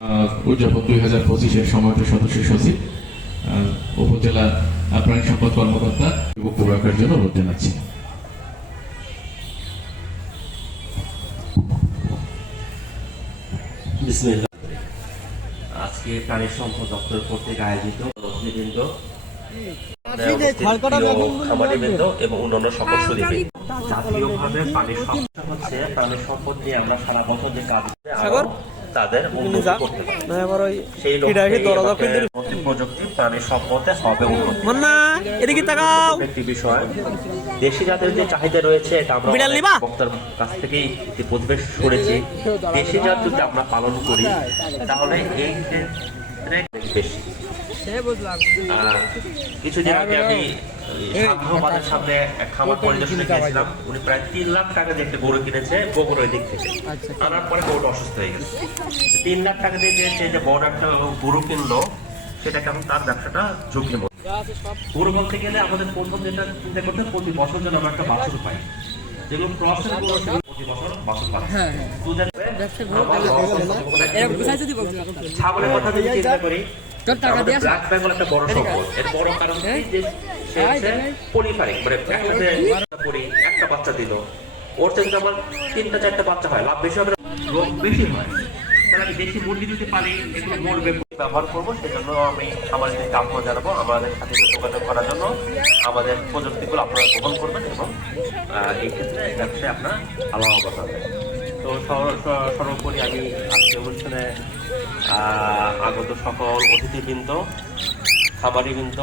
উদযাপন 2025-এর সময়ত সদস্য সচিব উপজেলা প্রাণী সম্পদ কর্মকর্তা বক্তব্য রাখার জন্য অনুরোধ জানাচ্ছি। আজকে প্রাণী সম্পদ দপ্তর কর্তৃক আয়োজিত অতিথিবৃন্দ, খামারিবৃন্দ এবং অন্যান্য সকল সুদীবৃন্দ, জাতীয়ভাবে প্রাণীর সমস্যা হচ্ছে প্রাণী সম্পদ নিয়ে আমরা সারা বছর যে কাজ তাদের উন্নতি করতে পারি। সেই লক্ষ্যে প্রযুক্তি প্রাণী সম্পদে হবে একটি বিষয়। দেশি জাতের যে চাহিদা রয়েছে এটা আমরা বক্তার কাছ থেকেই প্রতিবেশ শুনেছি। দেশি জাত যদি আমরা পালন করি তাহলে এই ক্ষেত্রে বেশি। কিছুদিন আগে আমি সাধ্যবাদের সামনে খামার পরিদর্শনে গিয়েছিলাম। উনি প্রায় 3 লাখ টাকা দিয়ে একটা গরু কিনেছে বগুড়ার দিক থেকে। আনার পরে গরুটা অসুস্থ হয়ে গেছে। 3 লাখ টাকা দিয়ে যে বড় একটা গরু কিনলো সেটা কেমন তার ব্যবসাটা ঝুঁকির মধ্যে। গরু বলতে গেলে আমাদের প্রথম যেটা চিন্তা করতে প্রতি বছর যেন আমরা একটা বাছুর পাই, যেগুলো ক্রসের গরু সেগুলো প্রতি বছর বাছুর পাই। ছাগলের কথা যদি চিন্তা করি, ব্ল্যাক বেঙ্গল একটা বড় সম্পদ। এর বড় কারণ যে সে পলিফারিং, মানে একটা বাচ্চা দিল, ওর থেকে আমার 3-4টা বাচ্চা হয়, লাভ বেশি হবে, রোগ বেশি হয়। তাহলে আমি দেশি মুরগি যদি পারি এগুলো মরবে ব্যবহার করবো। সেজন্য আমি আমার যে আহ্বান জানাবো আমাদের সাথে যোগাযোগ করার জন্য আমাদের প্রযুক্তিগুলো আপনারা গ্রহণ করবেন এবং এই ক্ষেত্রে ব্যবসায় আপনারা আলাদা হবে। তো সর্বোপরি আমি আজকে অনুষ্ঠানে আগত সকল অতিথিবৃন্দ, খামারিবৃন্দ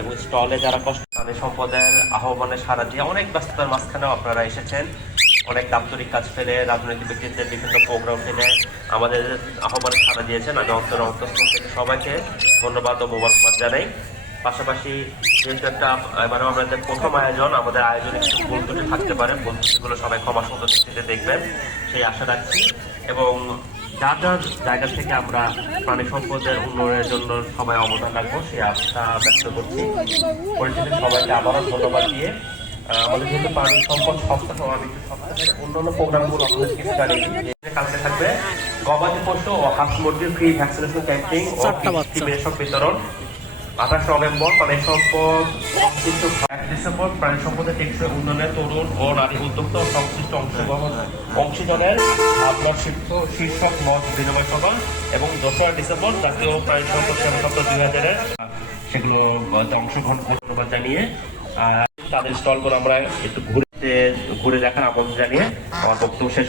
এবং স্টলে যারা প্রাণী সম্পদের আহ্বানে সাড়া দিয়ে অনেক ব্যস্ততার মাঝখানেও আপনারা এসেছেন, অনেক দাপ্তরিক কাজ ফেলে, রাজনৈতিক ব্যক্তিত্বের বিভিন্ন প্রোগ্রাম ফেলে আমাদের আহ্বানে সাড়া দিয়েছেন। আমি অন্তঃস্থল থেকে সবাইকে ধন্যবাদ ও মোবারকবাদ জানাই। পাশাপাশি যেহেতু এবারও আমাদের প্রথম আয়োজন, আমাদের আয়োজনে কিছু ভুল ত্রুটি থাকতে পারে, ভুল ত্রুটিগুলো সবাই ক্ষমা সুন্দর দৃষ্টিতে দেখবেন সেই আশা রাখছি। এবং যার যার জায়গা থেকে আমরা প্রাণী সম্পদের উন্নয়নের জন্য সবাই অবদান রাখবো সেই আশা ব্যক্ত করছি। পরিচিত সবাইকে আবারও ধন্যবাদ দিয়ে আমাদের যেহেতু প্রাণী সম্পদ সপ্তাহ সমাবেশের সপ্তাহের অন্যান্য প্রোগ্রামগুলো আপনাদের কালকে থাকবে গবাদি পশু ও হাঁস মুরগির ফ্রি ভ্যাকসিনেশন ক্যাম্পিং ও টিমেশন বিতরণ। 28 নভেম্বর প্রাণী সম্পদ, 1 ডিসেম্বর প্রাণী সম্পদের টেকসই উন্নয়নে তরুণ ও নারী উদ্যোক্তা ও সংশ্লিষ্ট অংশীদারের ভাবনার শীর্ষক মত বিনিময় সভা এবং 2রা ডিসেম্বর জাতীয় প্রাণী সম্পদ সেবা সপ্তাহ 2000-এর সেগুলো অংশগ্রহণ ধন্যবাদ জানিয়ে তাদের স্টলগুলো আমরা একটু ঘুরে দেখার আমন্ত্রণ জানিয়ে আমার বক্তব্য শেষ।